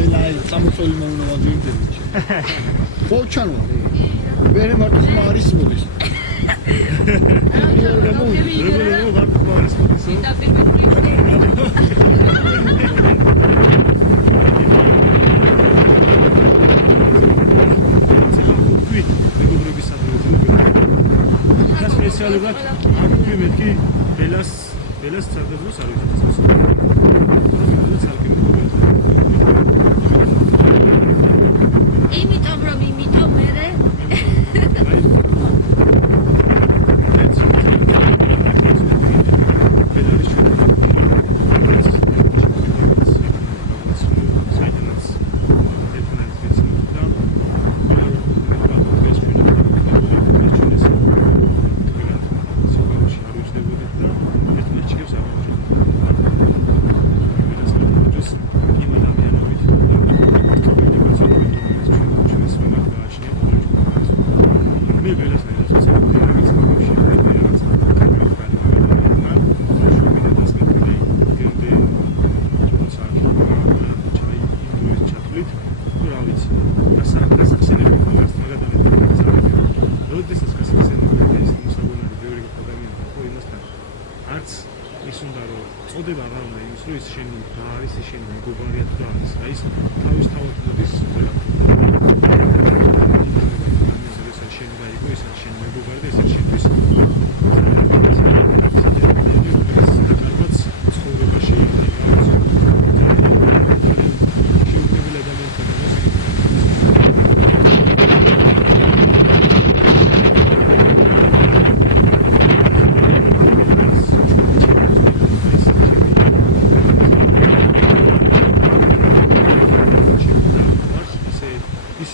Belay, samotsoli mauna vazirdevici. Volchanu are. Vere martis maris modis. სპეციალურად აგვი მეთქი ბელას წარდებას არ ვიცი. იმიტომ რომ მერე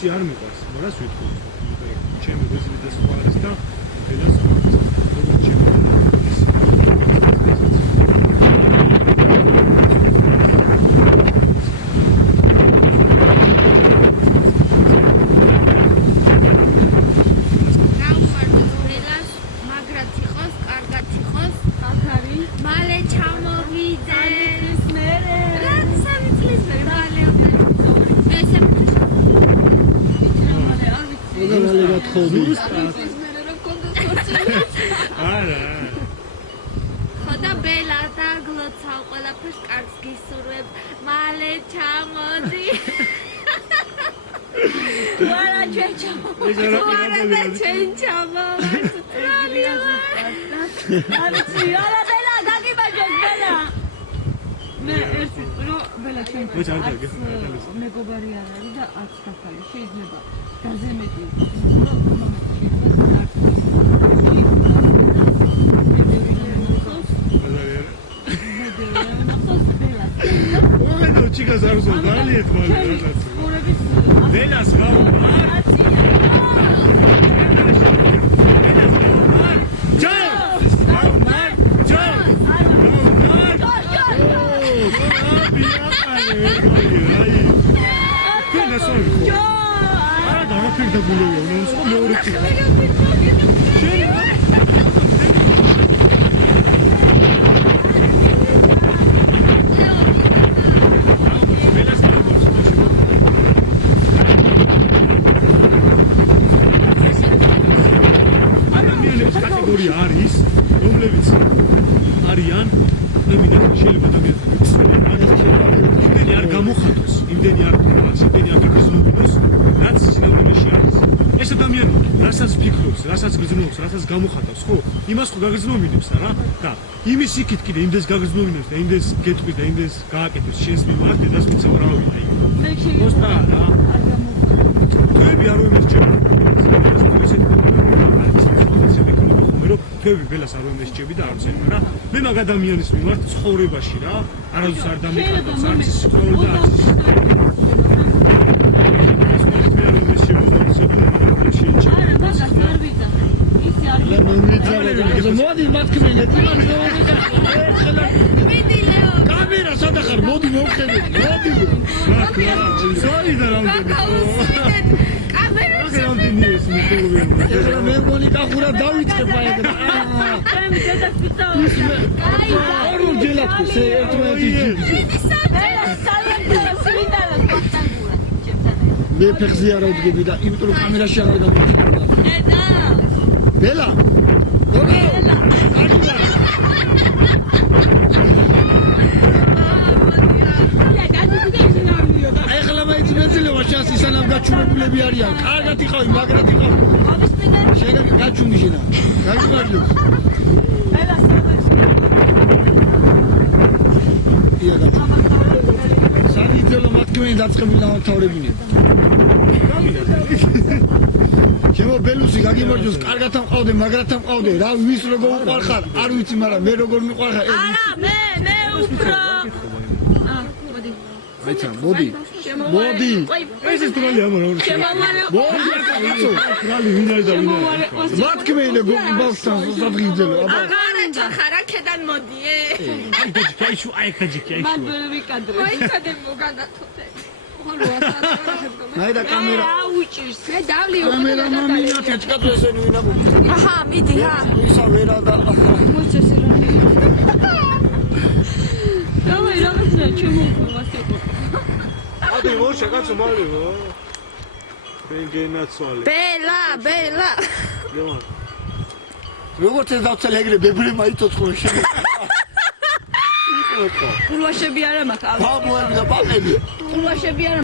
არ მიყვარს, მაგრამ ვიტყვი. ჩემი გზები და სხვა არის და ბელას როგორც ჩემი ხოდა ბელა და გლოცავ ყველაფერს კარგს გისურვებ მალე ჩამოდი ვარა ჩენჩამო არცი არა ბელა გაგიბაჯოს ბელა მე ერთი რო ბელა ჩემ მეგობარი არ არის და 10 დახალი შეიძლება გაზემეტი Chicas, are so daliet mal. Velas gaumar. Ciao. Gaumar. Ciao. Gaumar. Quella sono. Ah, da una finta buio, non so dove არის რომლებიც არიან ნებიდან შეიძლება იმდენი არ გამოხატოს იმდენი არ გაგრძნობინოს რაც სინამდვილეში არის ეს ადამიანი რასაც ფიქრობს რასაც გრძნობს რასაც გამოხატავს ხო იმას ხო გაგრძნობინებს რა და იმის იქით კიდე იმდეს გაგრძნობინებს და იმდეს გეტყვი და იმდეს გააკეთებს შენს მიმართ და მიცემ რავი აი მოსტა რა თქვენი არ ვიმერჩება ფევი ბელას არ ვემესჭები და არ ვცემ რა მე მაგ ადამიანის მიმართ ცხოვრებაში რა არასდროს არ დამეკარდავს არც ცხოვრება და არც მე არ ვემესჭები და შეჭი არა მაგას არ ვიდა ისი არ ვიდა მოდი მათქმენე თვითონ მიდი ლეო კამერა სადა ხარ მოდი მოვხედე მოდი ზოი და რამდენი მე მგონი კახურა დავიწყებ აი ეგ ჩემი დედა ფიტაოს აი ორი ჯელათქოს ერთმანეთი ჯიბი მე ფეხზე არ ავდგები და იმიტომ რომ კამერაში აღარ გამოვიჩინე. ბელა. ბელა. ახლა მეც მეძილება შანსი სანამ გაჩუმებულები არიან. კარგად იყავი, მაგრად იყავი. შეგა გაჩუმდი შენა. გაიგმარჯო. ია გაჩუმდი. სანიძელო მათქმენი დაწყებული დამთავრებინე. ჩემო ბელუსი გაგიმარჯოს, კარგად ამყავდე, მაგრად ამყავდე. რა ვის როგორ უყარხარ? არ ვიცი, მაგრამ მე როგორ მიყვარხარ? არა, მე უფრო. აიცა, მოდი. მოდი. ეს ის ტრალი ამარა. მოდი, აკაცო. ტრალი ვინ არის და ვინ არის? მათქმენი გოგბავსთან სადღიძელო. აბა. არა, ხარა ქედან მოდიე. კაიშუ აი ხაჯიკი აი. მადლები კადრე. აი კადრე მოგანათოთე. ნაიდა კამერა. აუჭირს. მე დავლი. კამერა მამინა თეთკაცო ესენი ვინ აბო. აჰა, მიდი რა. ისა ვერა და. მოიწეს რა. დავაი რაღაცა ჩემოგულასეკო. ადი მოშა კაცო მალიო. ბენგენაცვალე. ბელა. ლევან. როგორც ეს დავცალე ეგრე ბებრი მაიწოცხო შენ. ულვაშები არა მაქვს. ბაბუები და ბაბები. ულვაშები არა